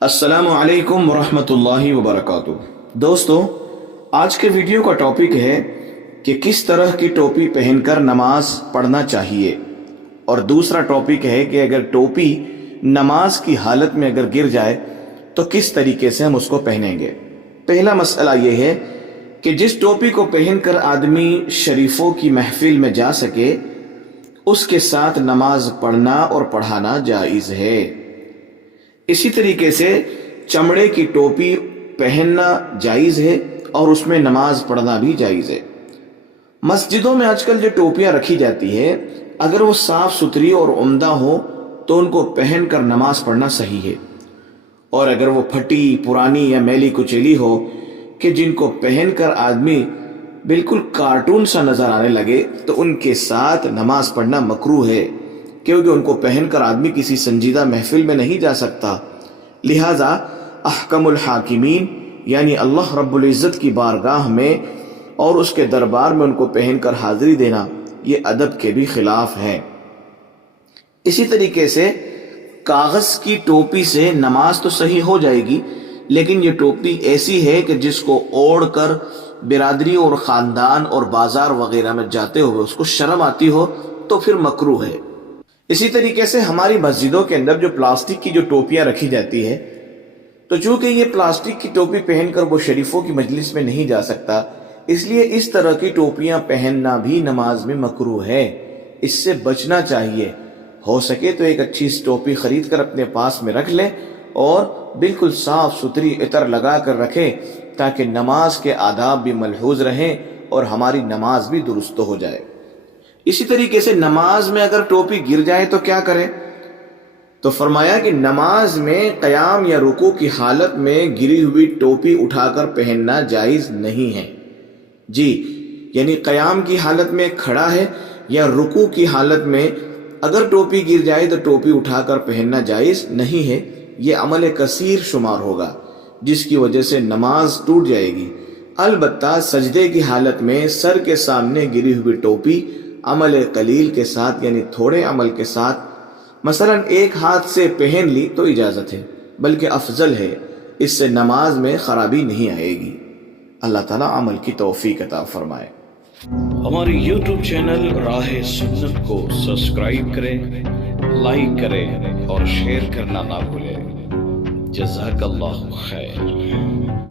السلام علیکم ورحمۃ اللہ وبرکاتہ۔ دوستو، آج کے ویڈیو کا ٹاپک ہے کہ کس طرح کی ٹوپی پہن کر نماز پڑھنا چاہیے، اور دوسرا ٹاپک ہے کہ اگر ٹوپی نماز کی حالت میں اگر گر جائے تو کس طریقے سے ہم اس کو پہنیں گے۔ پہلا مسئلہ یہ ہے کہ جس ٹوپی کو پہن کر آدمی شریفوں کی محفل میں جا سکے اس کے ساتھ نماز پڑھنا اور پڑھانا جائز ہے۔ اسی طریقے سے چمڑے کی ٹوپی پہننا جائز ہے اور اس میں نماز پڑھنا بھی جائز ہے۔ مسجدوں میں آج کل جو ٹوپیاں رکھی جاتی ہے، اگر وہ صاف ستھری اور عمدہ ہو تو ان کو پہن کر نماز پڑھنا صحیح ہے، اور اگر وہ پھٹی پرانی یا میلی کچیلی ہو کہ جن کو پہن کر آدمی بالکل کارٹون سا نظر آنے لگے تو ان کے ساتھ نماز پڑھنا مکروہ ہے، کیونکہ ان کو پہن کر آدمی کسی سنجیدہ محفل میں نہیں جا سکتا۔ لہذا احکم الحاکمین یعنی اللہ رب العزت کی بارگاہ میں اور اس کے دربار میں ان کو پہن کر حاضری دینا یہ ادب کے بھی خلاف ہے۔ اسی طریقے سے کاغذ کی ٹوپی سے نماز تو صحیح ہو جائے گی، لیکن یہ ٹوپی ایسی ہے کہ جس کو اوڑھ کر برادری اور خاندان اور بازار وغیرہ میں جاتے ہوئے اس کو شرم آتی ہو تو پھر مکروہ ہے۔ اسی طریقے سے ہماری مسجدوں کے اندر جو پلاسٹک کی جو ٹوپیاں رکھی جاتی ہے، تو چونکہ یہ پلاسٹک کی ٹوپی پہن کر وہ شریفوں کی مجلس میں نہیں جا سکتا، اس لیے اس طرح کی ٹوپیاں پہننا بھی نماز میں مکروہ ہے۔ اس سے بچنا چاہیے۔ ہو سکے تو ایک اچھی ٹوپی خرید کر اپنے پاس میں رکھ لیں اور بالکل صاف ستھری عطر لگا کر رکھیں تاکہ نماز کے آداب بھی ملحوظ رہیں اور ہماری نماز بھی درست ہو جائے۔ اسی طریقے سے نماز میں اگر ٹوپی گر جائے تو کیا کریں؟ تو فرمایا کہ نماز میں قیام یا رکوع کی حالت میں گری ہوئی ٹوپی اٹھا کر پہننا جائز نہیں ہے۔ جی، یعنی قیام کی حالت میں کھڑا ہے یا رکوع کی حالت میں اگر ٹوپی گر جائے تو ٹوپی اٹھا کر پہننا جائز نہیں ہے۔ یہ عمل کثیر شمار ہوگا جس کی وجہ سے نماز ٹوٹ جائے گی۔ البتہ سجدے کی حالت میں سر کے سامنے گری ہوئی ٹوپی عمل قلیل کے ساتھ یعنی تھوڑے عمل کے ساتھ مثلا ایک ہاتھ سے پہن لی تو اجازت ہے، بلکہ افضل ہے، اس سے نماز میں خرابی نہیں آئے گی۔ اللہ تعالیٰ عمل کی توفیق عطا فرمائے۔ ہماری یوٹیوب چینل راہ سنت کو سبسکرائب کریں، لائک کریں اور شیئر کرنا نہ بھولیں۔ جزاک اللہ خیر۔